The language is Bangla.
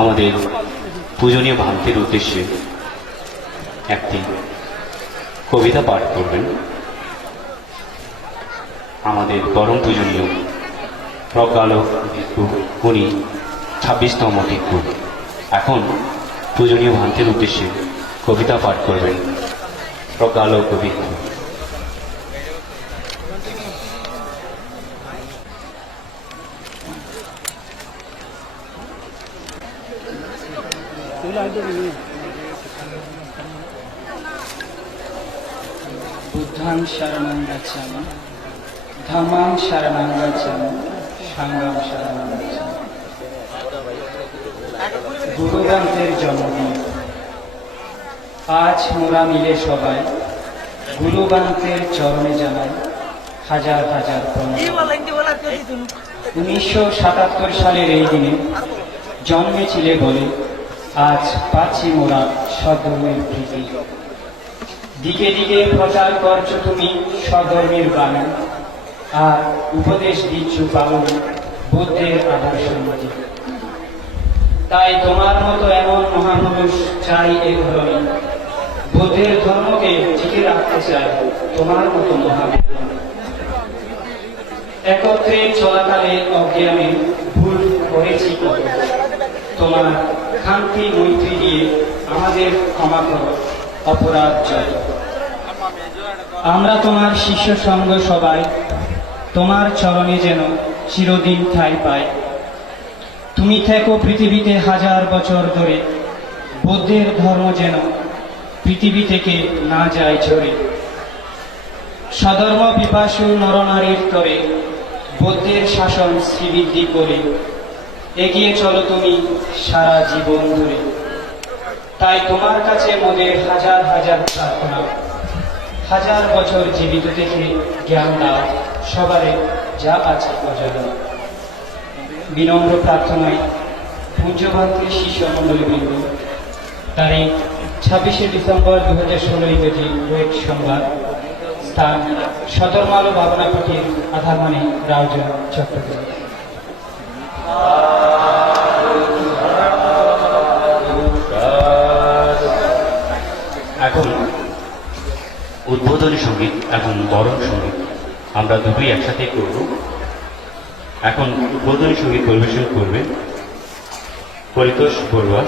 আমাদের পূজনীয় ভান্তির উদ্দেশ্যে একটি কবিতা পাঠ করবেন। আমাদের পরম পূজনীয় ভিক্ষু, উনি ছাব্বিশতম ভিক্ষু। এখন পূজনীয় ভান্তির উদ্দেশ্যে কবিতা পাঠ করবেন প্রজ্ঞালক ভিক্ষু। বুদ্ধাং গচ্ছামি গচ্ছামি গচ্ছামি গুরুগ্রন্থের জন্মদিন আজ মোরা মিলে সবাই গুরুগ্রন্থের চরণে জানাই হাজার হাজার উনিশশো সাতাত্তর সালের এই দিনে জন্মেছিলে বলে আজ পাচ্ছি মোরা সধর্মের প্রীতি। দিকে দিকে প্রচার করছ তুমি স্বধর্মের বাণী, আর উপদেশ দিচ্ছ পালন বুদ্ধের আদর্শ মতে। তাই তোমার মতো এমন মহাপুরুষ চাই এ ধরনের বুদ্ধের ধর্মকে টিকে রাখতে চাই তোমার মতো মহাবিদ্যালয় একত্রে চলাকালে অজ্ঞানে ভুল করেছি তোমার শান্তি মৈত্রী দিয়ে আমাদের ক্ষমা অপরাধ জয় আমরা তোমার শিষ্য সঙ্গ সবাই, তোমার চরণে যেন চিরদিন ঠাই পাই। তুমি থেকো পৃথিবীতে হাজার বছর ধরে, বৌদ্ধের ধর্ম যেন পৃথিবী থেকে না যায় ঝরে। সধর্ম পিপাসু নরনারীর তরে, বুদ্ধের শাসন শ্রীবৃদ্ধি করে এগিয়ে চলো তুমি সারা জীবন ধরে। তাই তোমার কাছে মোদের হাজার হাজার প্রার্থনা। হাজার বছর জীবিত থেকে জ্ঞান দাও, সবারে যা আছে অজানা বিনম্র প্রার্থনায় পূজ্যভান্তির শিষ্য মণ্ডলীবৃন্দ তারিখ ছাব্বিশে ডিসেম্বর দু হাজার ষোলো ইংরেজি রোহিত সোমবার স্থান সদরমালো ভাবনা পাঠিয়ে আধার মানে রাউজন চট্টগ্রাম। উদ্বোধনী সংগীত এবং গরম সংগীত আমরা দুটোই একসাথে করব। এখন উদ্বোধনী সংগীত পরিবেশন করবে পরিতোষ বড়ুয়া।